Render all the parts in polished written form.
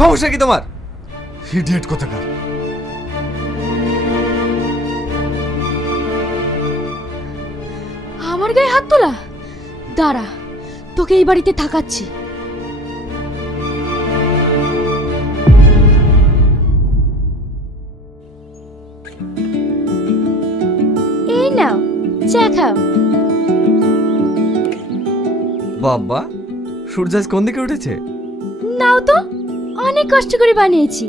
সমস্যা কি তোমার? ইডিয়েট কোথাকার। আমার গায়ে হাত তোলা? দাঁড়া, তোকে এই বাড়িতে থাকাচ্ছি। এই নাও, চা খাও। বাবা, সূর্য আজ কোন দিকে উঠেছে? নাও তো, অনেক কষ্ট করে বানিয়েছি।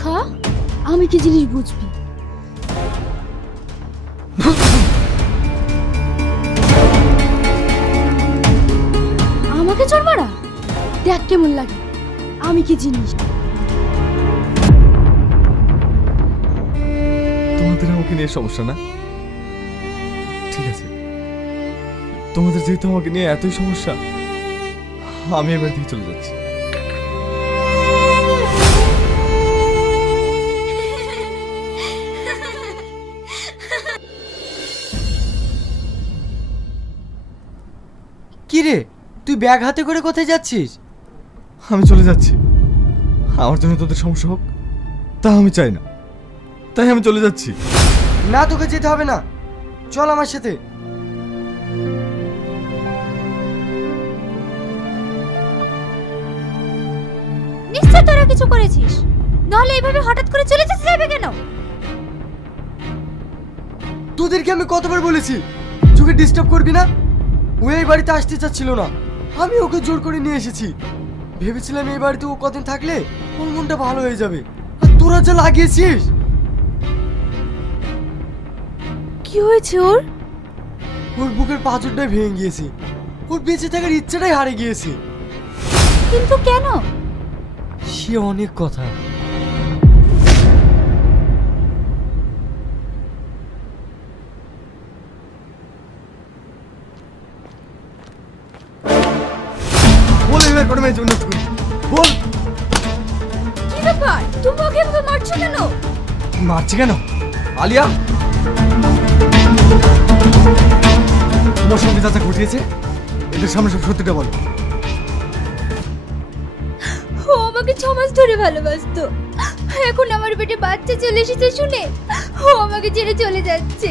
খা, আমি কি জিনিস বুঝবি। আমাকে চোর মারা? দেখ কেমন লাগে, আমি কি জিনিস। তোমাদের আমাকে নিয়ে সমস্যা না? ঠিক আছে, তোমাদের যেহেতু আমাকে নিয়ে এতই সমস্যা, আমি এবার দিয়ে চলে যাচ্ছি। কি রে, তুই ব্যাগ হাতে করে কোথায় যাচ্ছিস? আমি চলে যাচ্ছি। আমার জন্য তোদের সমস্যা হোক তা আমি চাই না, তাই আমি চলে যাচ্ছি। না, তোকে যেতে হবে না, চল আমার সাথে। নিশ্চয় তোরা কিছু করেছিস, নাহলে এইভাবে হঠাৎ করে চলে যেতে যাবে কেন? তোদেরকে আমি কতবার বলেছি তোকে ডিস্টার্ব করবি না? ও এই বাড়িতে আসতে চাচ্ছিল না, আমি ওকে জোর করে নিয়ে এসেছি। ভেবেছিলাম এই বাড়িতে ও কদিন থাকলে ওর মনটা ভালো হয়ে যাবে, আর তোরা যা লাগিয়েছিস। কি হয়েছে ওর? ওর বুকের পাঁজরটাই ভেঙে গিয়েছে, ওর বেঁচে থাকার ইচ্ছাটাই হারিয়ে গিয়েছে। কিন্তু কেন? সে অনেক কথা। বল এবার করে মেয়ে জন্য বল। কি ব্যাপার, তুমি ওকে এভাবে মারছো কেন? মারছি কেন? আলিয়া, তোমার সঙ্গে যা যা ঘটিয়েছে এদের সামনে সব সত্যিটা বলো। ও আমাকে 6 মাস ধরে ভালোবাসতো, এখন আমার পেটে বাচ্চা চলে এসেছে শুনে ও আমাকে ছেড়ে চলে যাচ্ছে।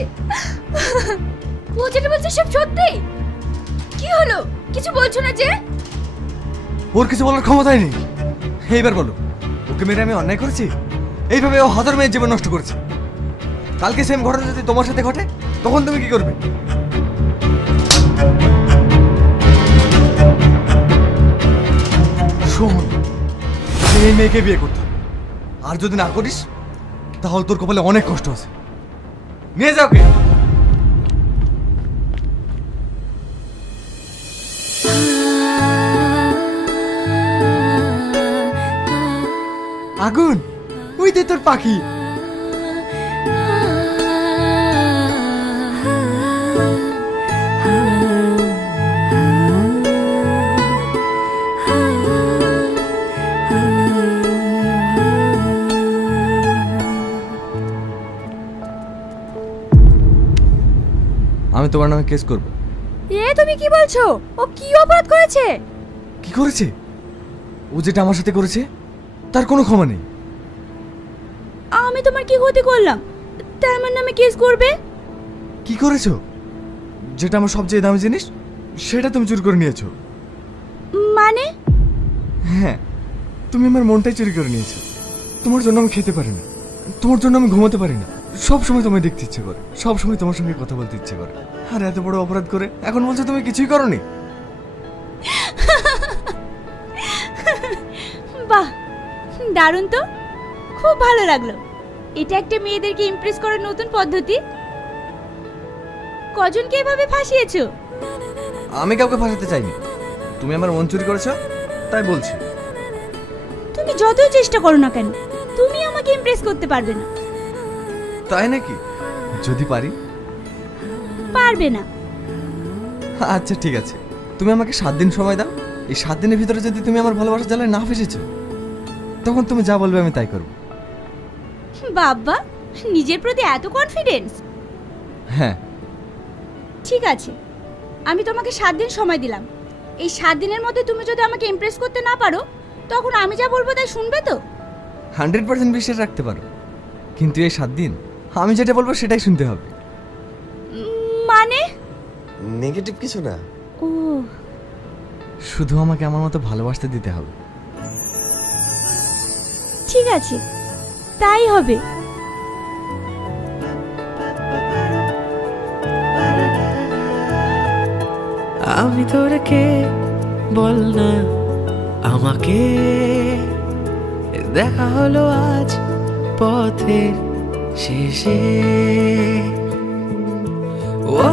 ও যেটা বলছে সব সত্যি? কি হলো, কিছু বলছো না যে? ওর কিছু বলার ক্ষমতাই নেই। এইবার বলো, ওকে মেরে আমি অন্যায় করেছি? এইভাবে ও হাজার মেয়ের জীবন নষ্ট করেছে। কালকে সেম ঘটনা যদি তোমার সাথে ঘটে তখন তুমি কি করবে? শোন, এই মেয়েকে বিয়ে করতে হবে, আর যদি না করিস তাহলে তোর কপালে অনেক কষ্ট আছে। নিয়ে যাও কে। আগুন, ওই দে তোর পাখি। আমি তোমার নামে কেস করব। এ তুমি কি বলছো? ও কি অপরাধ করেছে? কি করেছে? ও যেটা আমার সাথে করেছে তার কোনো ক্ষমা নেই। আমি তোমার কি ক্ষতি করলাম তাই আমার নামে কেস করবে? কি করেছো? যেটা আমার সবচেয়ে দামি জিনিস সেটা তুমি চুরি করে নিয়েছো। মানে? হ্যাঁ, তুমি আমার মনটাই চুরি করে নিয়েছো। তোমার জন্য আমি খেতে পারি না, তোমার জন্য আমি ঘুমাতে পারি না, সব সময় তোমায় দেখতে ইচ্ছে করে, সব সময় তোমার সঙ্গে কথা বলতে ইচ্ছে করে। আর এত বড় অপরাধ করে এখন বলছো তুমি কিছুই করোনি। বাহ, দারুণ তো, খুব ভালো লাগলো। এটা একটা মেয়েদেরকে ইমপ্রেস করার নতুন পদ্ধতি। কজনকে এভাবে ফাঁসিয়েছো? আমি কাউকে ফাঁসাতে চাইনি, তুমি আমার মন চুরি করেছো তাই বলছি। তুমি যতই চেষ্টা করো না কেন তুমি আমাকে ইমপ্রেস করতে পারবে না। তাই নাকি? যদি পারি। পারবে না। আচ্ছা ঠিক আছে, তুমি আমাকে 7 দিন সময় দাও। এই 7 দিনের ভিতরে যদি তুমি আমার ভালোবাসার জ্বালায় না ফেসেছো তখন তুমি যা বলবে আমি তাই করব। বাবা, নিজের প্রতি এত কনফিডেন্স। হ্যাঁ। ঠিক আছে, আমি তোমাকে 7 দিন সময় দিলাম। এই 7 দিনের মধ্যে তুমি যদি আমাকে ইমপ্রেস করতে না পারো, তখন আমি যা বলবো তাই শুনবে তো? 100% বিশ্বাস রাখতে পারো, কিন্তু এই 7 দিন আমি যেটা বলবো সেটাই শুনতে হবে। মানে? নেগেটিভ কিছু না। ও, শুধু আমাকে আমার মতো ভালোবাসতে দিতে হবে। ঠিক আছে, তাই হবে। আমি তোর কে বল না আমাকে, দেখা হলো আজ পথের শেষে। ও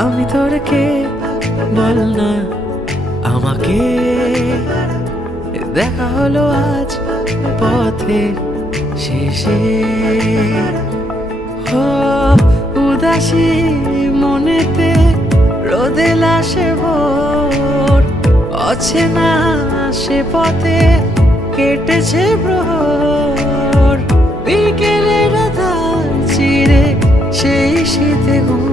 আমি তোর কে বল না আমাকে, দেখা হলো আজ পথের শেষে। ও উদাসী মনেতে রোদে লাশে ভোর, অচেনা সে পথে কেটেছে প্রহর। বিকেলের আধার চিরে সেই শীতে ঘুম,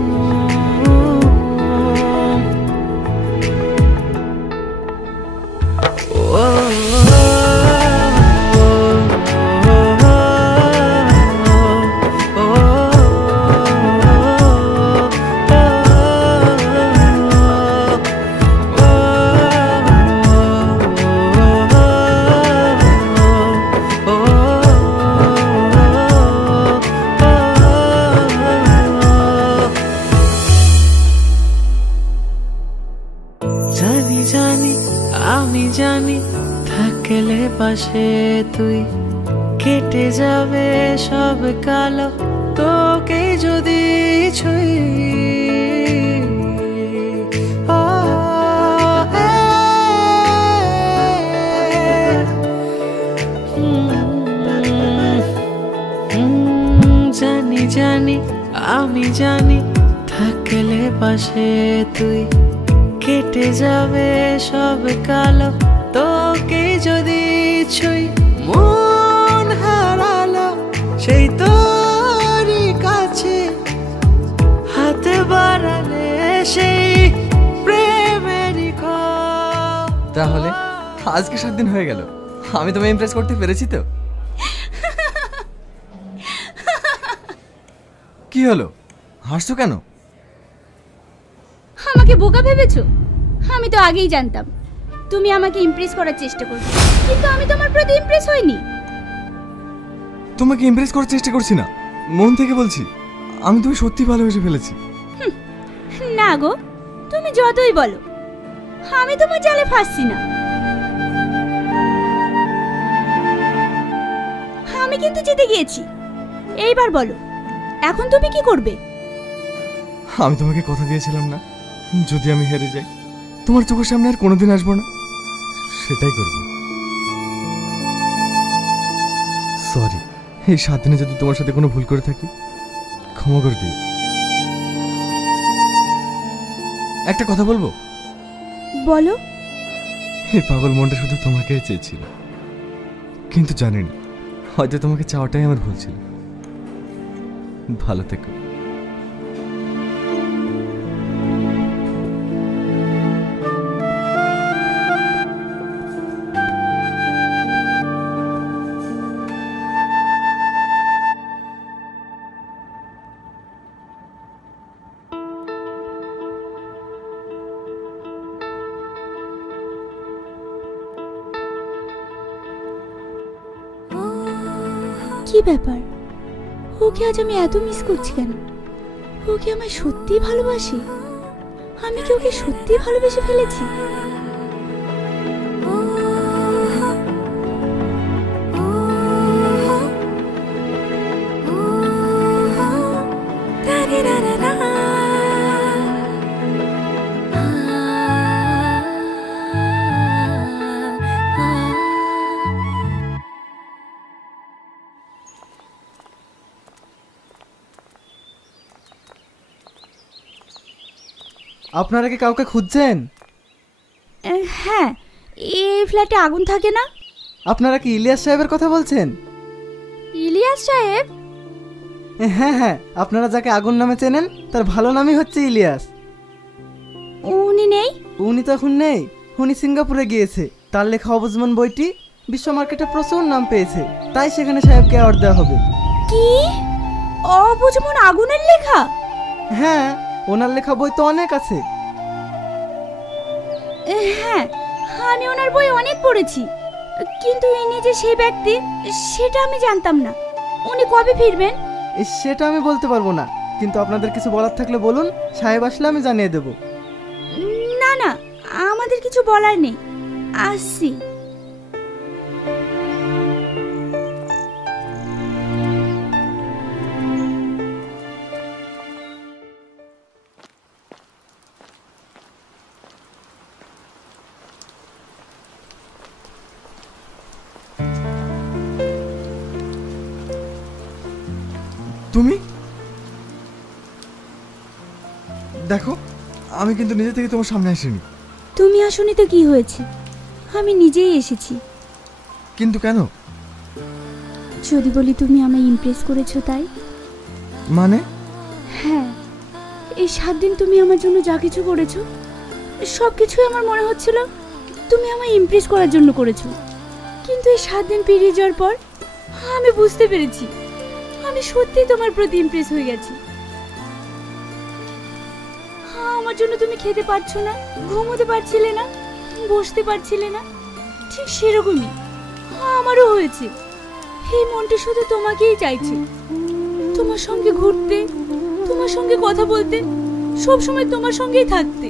জানি জানি আমি জানি থাকলে পাশে তুই, কেটে যাবে সব কালো তোকে যদি ছুঁই। ও, জানি জানি আমি জানি থাকলে পাশে তুই, কেটে যাবে সব কালো তোকে যদি ছুঁই। মন হারালো সেই তোরই কাছে, হাতে বাড়ালে সেই প্রেমেরই খোঁজ। তাহলে আজকে 7 দিন হয়ে গেল, আমি তোমায় ইমপ্রেস করতে পেরেছি তো? কি হলো, হাসছো কেন? আমাকে বোকা ভেবেছো? আমি তো আগেই জানতাম তুমি আমাকে ইমপ্রেস করার চেষ্টা করবে, কিন্তু আমি তোমার প্রতি ইমপ্রেস হইনি। তোমাকে ইমপ্রেস করার চেষ্টা করছি না, মন থেকে বলছি আমি তুমি সত্যি ভালোবেসে ফেলেছি। না গো, তুমি যতই বলো আমি তোমার জালে ফাঁসছি না। আমি কিন্তু জিতে গিয়েছি। এইবার বলো, এখন তুমি কি করবে? আমি তোমাকে কথা দিয়েছিলাম না, যদি আমি হেরে যাই তোমার চোখের সামনে আর কোনোদিন আসবো না, সেটাই করব। সরি, এই 7 দিনে যদি তোমার সাথে কোনো ভুল করে থাকি ক্ষমা করে দিও। একটা কথা বলবো? বলো। এই পাগল মনটা শুধু তোমাকেই চেয়েছিল, কিন্তু জানিনি হয়তো তোমাকে চাওয়াটাই আমার ভুল ছিল। ভালো থেকো। কি ব্যাপার, ওকে আজ আমি এত মিস করছি কেন? ওকে আমায় সত্যি ভালোবাসে? আমি কি ওকে সত্যি ভালোবেসে ফেলেছি? আপনারা কি কাউকে খুঁজছেন? হ্যাঁ, এই ফ্ল্যাটে আগুন থাকে না? আপনারা কি ইলিয়াস সাহেবের কথা বলছেন? ইলিয়াস সাহেব? হ্যাঁ হ্যাঁ, আপনারা যাকে আগুন নামে চেনেন তার ভালো নামই হচ্ছে ইলিয়াস। উনি নেই? উনি তো এখন নেই, উনি সিঙ্গাপুরে গিয়েছে। তার লেখা অবুজমান বইটি বিশ্ব মার্কেটে প্রচুর নাম পেয়েছে, তাই সেখানে সাহেবকে অ্যাওয়ার্ড দেওয়া হবে। কি? অবুঝমন আগুনের লেখা? হ্যাঁ, ওনার লেখা বই তো অনেক আছে। হ্যাঁ, আমি ওনার বই অনেক পড়েছি, কিন্তু ইনি যে সেই ব্যক্তি সেটা আমি জানতাম না। উনি কবে ফিরবেন? সেটা আমি বলতে পারবো না, কিন্তু আপনাদের কিছু বলার থাকলে বলুন, সাহেব আসলে আমি জানিয়ে দেব। না না, আমাদের কিছু বলার নেই, আসছি। তুমি দেখো, আমি কিন্তু নিজে থেকে তোমার সামনে আসিনি। তুমি আসনি তো কি হয়েছে, আমি নিজেই এসেছি। কিন্তু কেন? যদি বলি তুমি আমায় ইমপ্রেস করেছো তাই। মানে? হ্যাঁ, এই 7 দিন তুমি আমার জন্য যা কিছু করেছো সব কিছুই আমার মনে হচ্ছিল তুমি আমায় ইমপ্রেস করার জন্য করেছো। কিন্তু এই 7 দিন পেরিয়ে যাওয়ার পর আমি বুঝতে পেরেছি আমি সত্যিই তোমার প্রতি ইমপ্রেস হয়ে গেছি। আমার জন্য তুমি খেতে পারছো না, ঘুমোতে পারছিলে না, বসতে পারছিলে না, ঠিক সেরকমই আমারও হয়েছে। এই মনটা শুধু তোমাকেই চাইছে, তোমার সঙ্গে ঘুরতে, তোমার সঙ্গে কথা বলতে, সব সময় তোমার সঙ্গেই থাকতে।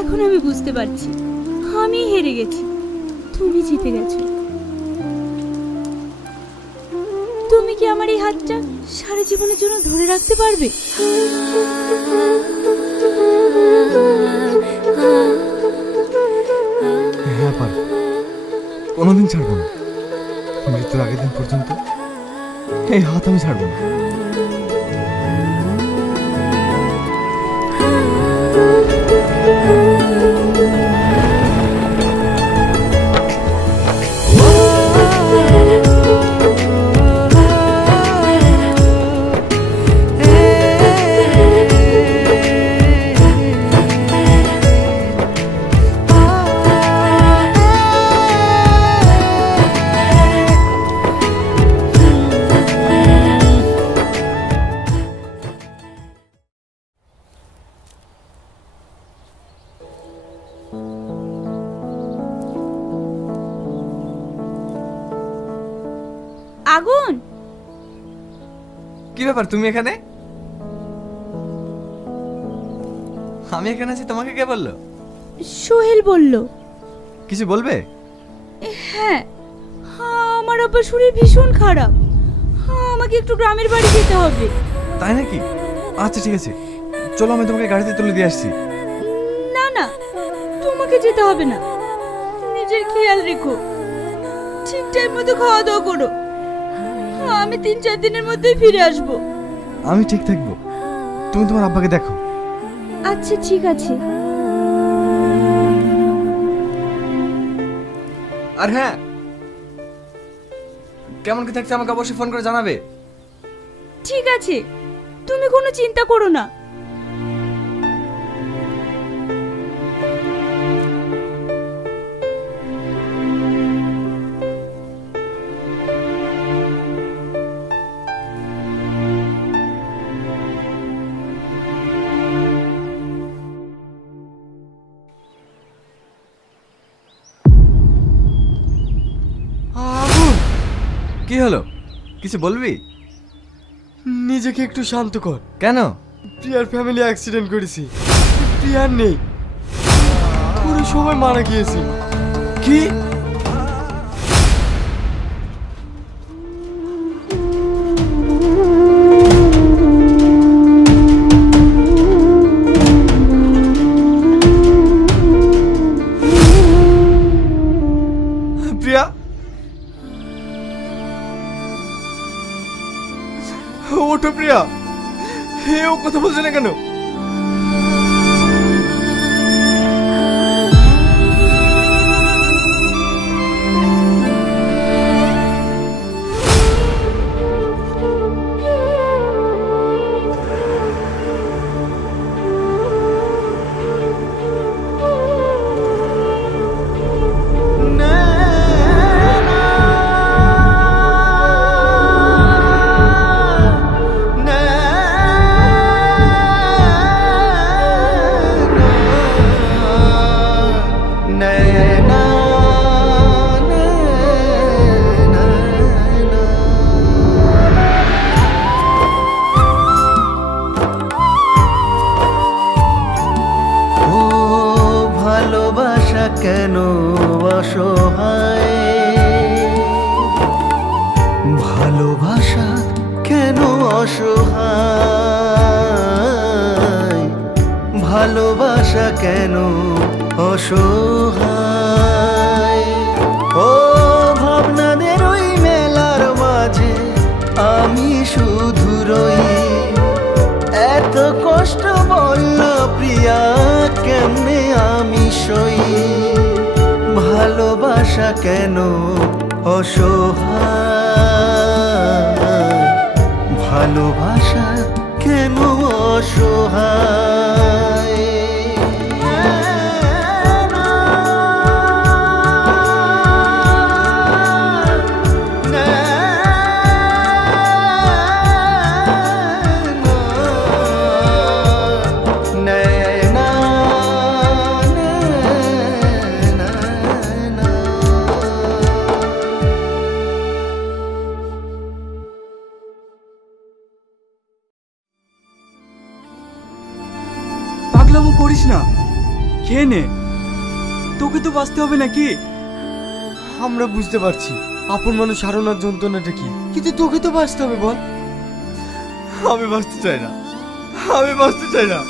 এখন আমি বুঝতে পারছি আমি হেরে গেছি, তুমি জিতে গেছো। তুমি কি আমার এই হাতটা সারা জীবনের জন্য ধরে রাখতে পারবে? হ্যাঁ পারবো, কোনোদিন ছাড়বো না। মৃত্যুর আগের দিন পর্যন্ত এই হাত আমি ছাড়বো না। আগুন, কি ব্যাপার, তুমি এখানে? আমি এখানে আছি তোমাকে কে বললো? সোহেল বলল। কিছু বলবে? হ্যাঁ, আমার আবার শরীর ভীষণ খারাপ, আমাকে একটু গ্রামের বাড়ি যেতে হবে। তাই নাকি? আচ্ছা ঠিক আছে, চলো আমি তোমাকে গাড়িতে তুলে দিয়ে আসছি। না না, তোমাকে যেতে হবে না, নিজের খেয়াল রেখো, ঠিক টাইম মতো খাওয়া দাওয়া করো। আমি 3-4 দিনের মধ্যেই ফিরে আসবো। আমি ঠিক থাকবো, তুমি তোমার আব্বাকে দেখো। আচ্ছা ঠিক আছে। আর হ্যাঁ, কেমন কি থাকছে আমাকে অবশ্যই ফোন করে জানাবে। ঠিক আছে, তুমি কোনো চিন্তা করো না। কি হলো, কিছু বলবি? নিজেকে একটু শান্ত কর। কেন? প্রিয়ার ফ্যামিলি অ্যাক্সিডেন্ট করেছি, প্রিয়ার নেই, পুরো সবাই মারা গিয়েছে। কি? প্রিয়া, ওঠো প্রিয়া, হে ও কথা বলছে না কেন? কেন অসহায়, ভালোবাসা কেন অসহায়, ভালোবাসা কেন অসহায়। ও ভাবনাদের ওই মেলার মাঝে আমি শুধু রই, এত কষ্ট বলল প্রিয়া কেমনে আমি সই, ভালোবাসা কেন অসহায়, ভালোবাসা কেন অসহায়। পাগলামো করিস না, খেয়ে নে, তোকে তো বাঁচতে হবে নাকি? আমরা বুঝতে পারছি আপন মানুষ হারানোর যন্ত্রণাটা কি, কিন্তু তোকে তো বাঁচতে হবে বল। আমি বাঁচতে চাই না, আমি বাঁচতে চাই না,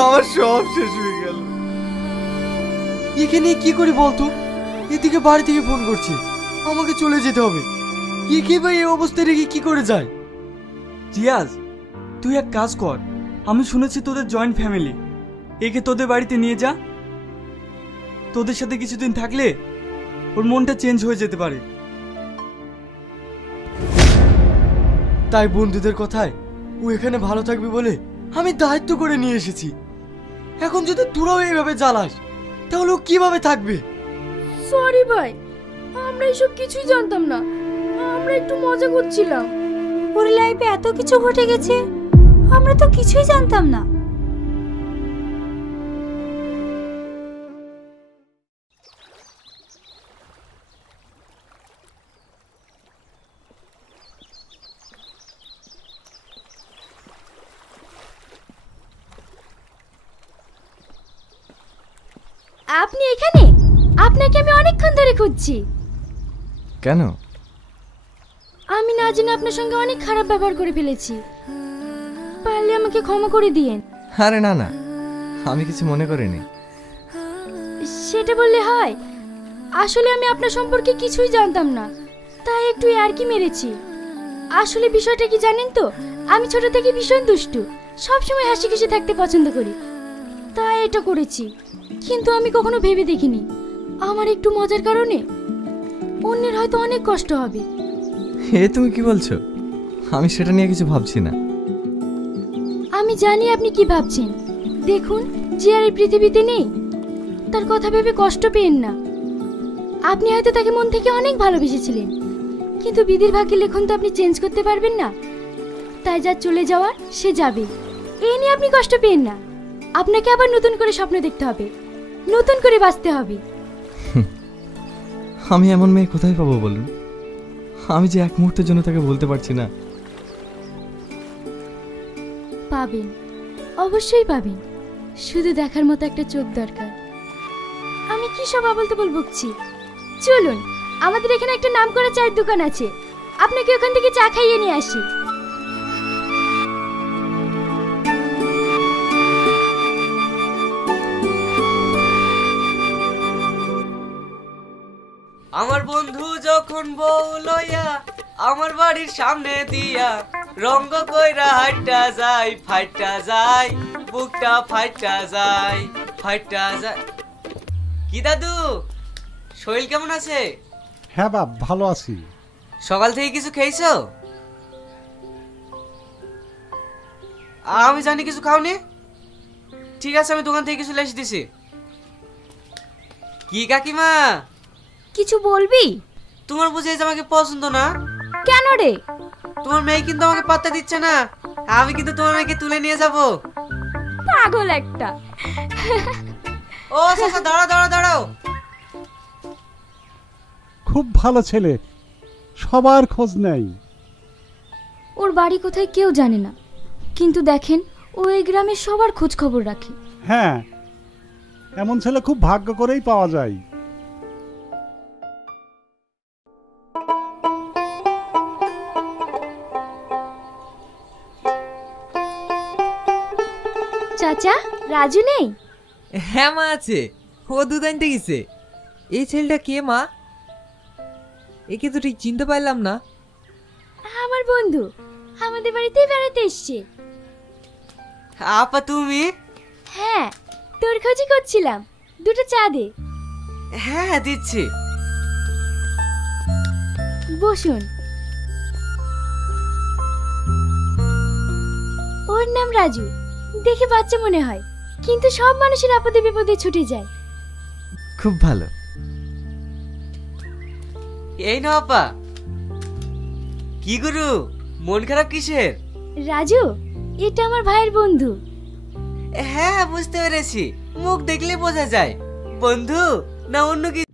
আমার সব শেষ হয়ে গেল। এখানে কি করি বলতো? এদিকে বাড়ি থেকে ফোন করছে, আমাকে চলে যেতে হবে। একে ভাই এই অবস্থায় রেখে কি করে যায়? জিয়াজ, তুই এক কাজ কর, আমি শুনেছি তোদের জয়েন্ট ফ্যামিলি, একে তোদের বাড়িতে নিয়ে যা। তোদের সাথে কিছুদিন থাকলে ওর মনটা চেঞ্জ হয়ে যেতে পারে। তাই বন্ধুদের কথায় ও এখানে ভালো থাকবে বলে আমি দায়িত্ব করে নিয়ে এসেছি। এখন যদি তোরাও এইভাবে জ্বালাস তাহলে ও কিভাবে থাকবে? সরি ভাই, আমরা এসব কিছুই জানতাম না, আমরা একটু মজা করছিলাম। ওর লাইফে এত কিছু ঘটে গেছে, আমরা তো কিছুই জানতাম না। আপনি এখানে? আপনাকে আমি অনেকক্ষণ ধরে খুঁজছি। কেন? আমি না জেনে আপনার সঙ্গে অনেক খারাপ ব্যবহার করে ফেলেছি, পারলে আমাকে ক্ষমা করে দিয়েন। আরে না না, আমি কিছু মনে করিনি। সেটা বললে হয়? আসলে আমি আপনার সম্পর্কে কিছুই জানতাম না, তাই একটু ইয়ার্কি মেরেছি। আসলে বিষয়টা কি জানেন তো, আমি ছোট থেকে ভীষণ দুষ্টু, সবসময় হাসি খুশি থাকতে পছন্দ করি, তাই এটা করেছি। কিন্তু আমি কখনো ভেবে দেখিনি আমার একটু মজার কারণে অন্যের হয়তো অনেক কষ্ট হবে। এ তুমি কি বলছো? আমি সেটা নিয়ে কিছু ভাবছি না। আমি জানি আপনি কি ভাবছেন। দেখুন, যে আর এই পৃথিবীতে নেই, তার কথা ভেবে কষ্ট পেয়েন না। আপনি হয়তো তাকে মন থেকে অনেক ভালোবেসেছিলেন, কিন্তু বিধির ভাগ্যের লেখন তো আপনি চেঞ্জ করতে পারবেন না। তাই যা চলে যাওয়ার সে যাবে, এই নিয়ে আপনি কষ্ট পেয়েন না। আপনাকে আবার নতুন করে স্বপ্ন দেখতে হবে, নতুন করে বাঁচতে হবে। আমি এমন মেয়ে কোথায় পাবো বলুন? আমি যে এক মুহূর্তের জন্য তাকে বলতে পারছি না। পাবেন, অবশ্যই পাবেন, শুধু দেখার মতো একটা চোখ দরকার। আমি কি সব আবল-তাবল বকছি? চলুন, আমাদের এখানে একটা নামকরা চায়ের দোকান আছে, আপনাকে ওখান থেকে চা খাইয়ে নিয়ে আসি। আমার বন্ধু যখন বউ লইয়া আমার বাড়ির সামনে দিয়া রঙ্গ কইরা হাইটা যায়, ফাইটা যায়, বুকটা ফাইটা যায়, ফাইটা যায়। কি দাদু, শরীর কেমন আছে? হ্যাঁ বাপ, ভালো আছি। সকাল থেকে কিছু খেয়েছো? আমি জানি কিছু খাওনি। ঠিক আছে, আমি দোকান থেকে কিছু লেস দিছি। কি কাকিমা, কিছু বলবি? তোমার বুঝে আমাকে পছন্দ না? কেন রে? তোমার মেয়ে কিন্তু আমাকে পাত্তা দিচ্ছে না, আমি কিন্তু তোমার মেয়েকে তুলে নিয়ে যাব। পাগল একটা। ও চাচা, দাঁড়াও দাঁড়াও দাঁড়াও। খুব ভালো ছেলে, সবার খোঁজ নেই। ওর বাড়ি কোথায় কেউ জানে না, কিন্তু দেখেন ও এই গ্রামের সবার খোঁজ খবর রাখে। হ্যাঁ, এমন ছেলে খুব ভাগ্য করেই পাওয়া যায়। চাচা, রাজু নেই? হ্যাঁ মা আছে, ও দুধ আনতে গেছে। এই ছেলেটা কে মা? একে তো ঠিক চিনতে পারলাম না। আমার বন্ধু, আমাদের বাড়িতেই বেড়াতে এসছে। আপা তুমি? হ্যাঁ, তোর খোঁজই করছিলাম। দুটো চা দে। হ্যাঁ দিচ্ছি। বসুন। ওর নাম রাজু। দেখে বাচ্চা মনে হয়, কিন্তু সব মানুষের আপদে বিপদে ছুটে যায়। খুব ভালো। এই না আপা। কি গুরু, মন খারাপ কিসের? রাজু, এটা আমার ভাইয়ের বন্ধু। হ্যাঁ বুঝতে পেরেছি, মুখ দেখলে বোঝা যায়। বন্ধু না অন্য কিছু?